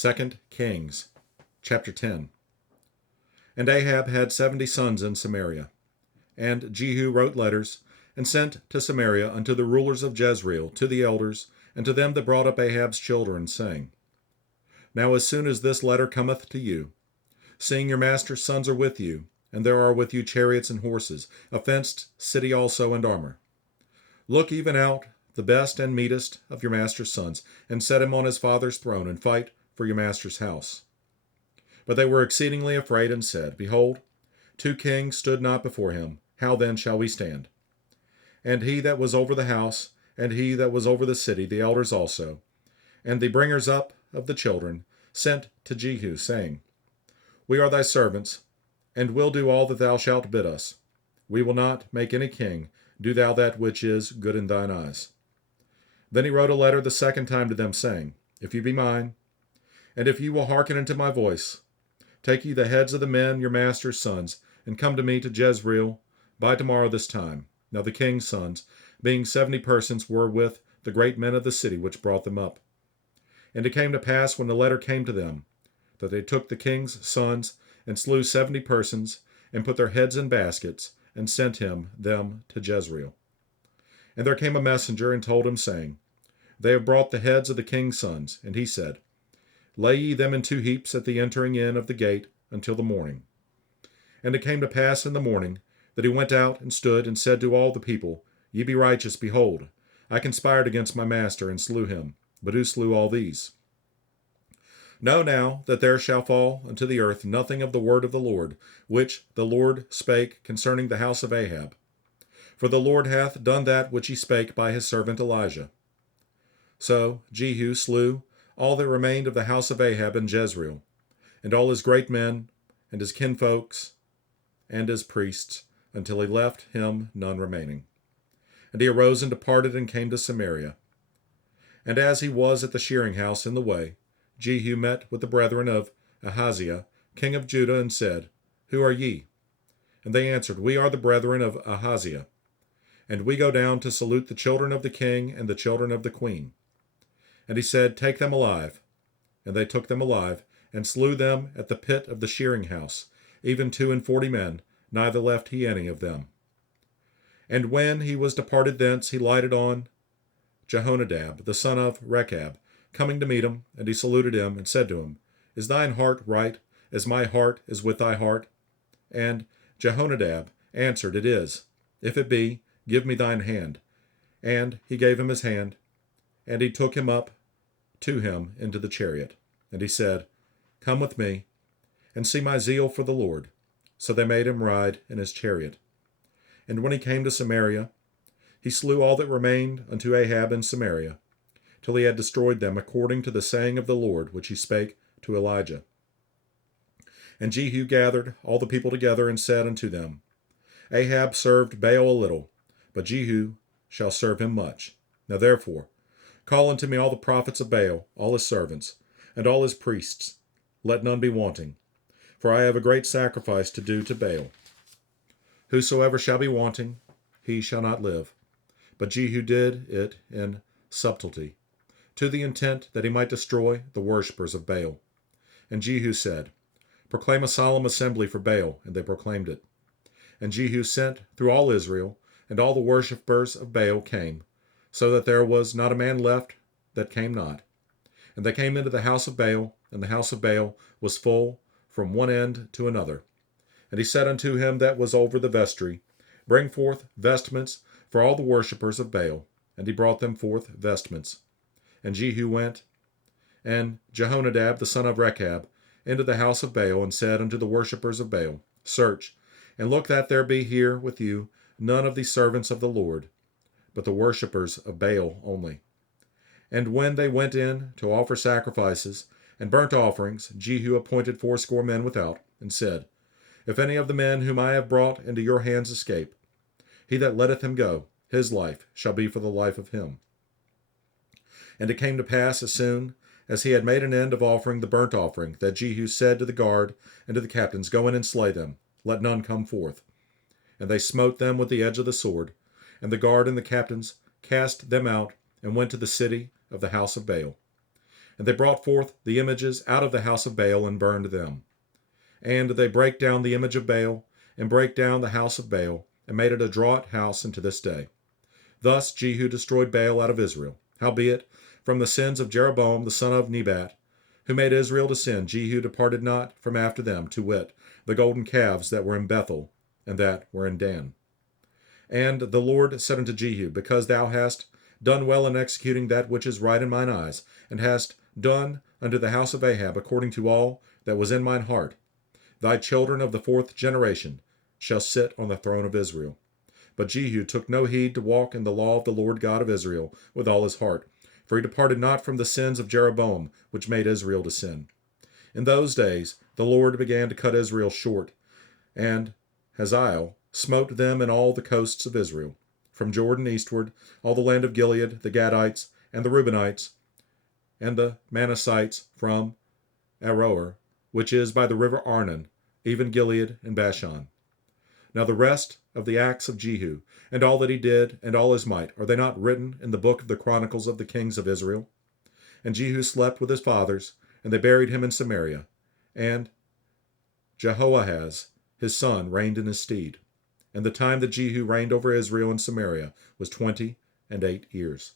2 Kings, chapter 10. And Ahab had 70 sons in Samaria. And Jehu wrote letters, and sent to Samaria unto the rulers of Jezreel, to the elders, and to them that brought up Ahab's children, saying, Now as soon as this letter cometh to you, seeing your master's sons are with you, and there are with you chariots and horses, a fenced city also and armor, look even out the best and meetest of your master's sons, and set him on his father's throne, and fight for your master's house. But they were exceedingly afraid, and said, Behold, 2 kings stood not before him. How then shall we stand? And he that was over the house, and he that was over the city, the elders also, and the bringers up of the children, sent to Jehu, saying, We are thy servants, and will do all that thou shalt bid us. We will not make any king. Do thou that which is good in thine eyes. Then he wrote a letter the second time to them, saying, If ye be mine, and if ye will hearken unto my voice, take ye the heads of the men your master's sons, and come to me to Jezreel by tomorrow this time. Now the king's sons, being 70 persons, were with the great men of the city which brought them up. And it came to pass, when the letter came to them, that they took the king's sons, and slew 70 persons, and put their heads in baskets, and sent them to Jezreel. And there came a messenger, and told him, saying, They have brought the heads of the king's sons. And he said, Lay ye them in 2 heaps at the entering in of the gate until the morning. And it came to pass in the morning, that he went out and stood, and said to all the people, Ye be righteous, behold, I conspired against my master, and slew him. But who slew all these? Know now that there shall fall unto the earth nothing of the word of the Lord, which the Lord spake concerning the house of Ahab. For the Lord hath done that which he spake by his servant Elijah. So Jehu slew all that remained of the house of Ahab in Jezreel, and all his great men, and his kinfolks, and his priests, until he left him none remaining. And he arose and departed, and came to Samaria. And as he was at the shearing house in the way, Jehu met with the brethren of Ahaziah, king of Judah, and said, Who are ye? And they answered, We are the brethren of Ahaziah, and we go down to salute the children of the king and the children of the queen. And he said, Take them alive. And they took them alive, and slew them at the pit of the shearing house, even 42 men, neither left he any of them. And when he was departed thence, he lighted on Jehonadab, the son of Rechab, coming to meet him, and he saluted him, and said to him, Is thine heart right, as my heart is with thy heart? And Jehonadab answered, It is. If it be, give me thine hand. And he gave him his hand, and he took him up to him into the chariot. And he said, Come with me, and see my zeal for the Lord. So they made him ride in his chariot. And when he came to Samaria, he slew all that remained unto Ahab in Samaria, till he had destroyed them, according to the saying of the Lord, which he spake to Elijah. And Jehu gathered all the people together, and said unto them, Ahab served Baal a little, but Jehu shall serve him much. Now therefore, call unto me all the prophets of Baal, all his servants, and all his priests. Let none be wanting, for I have a great sacrifice to do to Baal. Whosoever shall be wanting, he shall not live. But Jehu did it in subtlety, to the intent that he might destroy the worshippers of Baal. And Jehu said, Proclaim a solemn assembly for Baal. And they proclaimed it. And Jehu sent through all Israel, and all the worshippers of Baal came, so that there was not a man left that came not. And they came into the house of Baal, and the house of Baal was full from one end to another. And he said unto him that was over the vestry, Bring forth vestments for all the worshippers of Baal. And he brought them forth vestments. And Jehu went, and Jehonadab the son of Rechab, into the house of Baal, and said unto the worshippers of Baal, Search, and look that there be here with you none of the servants of the Lord, but the worshippers of Baal only. And when they went in to offer sacrifices and burnt offerings, Jehu appointed 80 men without, and said, If any of the men whom I have brought into your hands escape, he that letteth him go, his life shall be for the life of him. And it came to pass, as soon as he had made an end of offering the burnt offering, that Jehu said to the guard and to the captains, Go in and slay them, let none come forth. And they smote them with the edge of the sword, and the guard and the captains cast them out, and went to the city of the house of Baal. And they brought forth the images out of the house of Baal and burned them. And they brake down the image of Baal, and brake down the house of Baal, and made it a draught house unto this day. Thus Jehu destroyed Baal out of Israel. Howbeit, from the sins of Jeroboam the son of Nebat, who made Israel to sin, Jehu departed not from after them, to wit, the golden calves that were in Bethel, and that were in Dan. And the Lord said unto Jehu, because thou hast done well in executing that which is right in mine eyes, and hast done unto the house of Ahab according to all that was in mine heart, thy children of the fourth generation shall sit on the throne of Israel. But Jehu took no heed to walk in the law of the Lord God of Israel with all his heart, for he departed not from the sins of Jeroboam, which made Israel to sin. In those days the Lord began to cut Israel short, and Hazael smote them in all the coasts of Israel, from Jordan eastward, all the land of Gilead, the Gadites, and the Reubenites, and the Manassites from Aroer, which is by the river Arnon, even Gilead and Bashan. Now the rest of the acts of Jehu, and all that he did, and all his might, are they not written in the book of the Chronicles of the kings of Israel? And Jehu slept with his fathers, and they buried him in Samaria. And Jehoahaz, his son, reigned in his stead. And the time that Jehu reigned over Israel in Samaria was 28 years.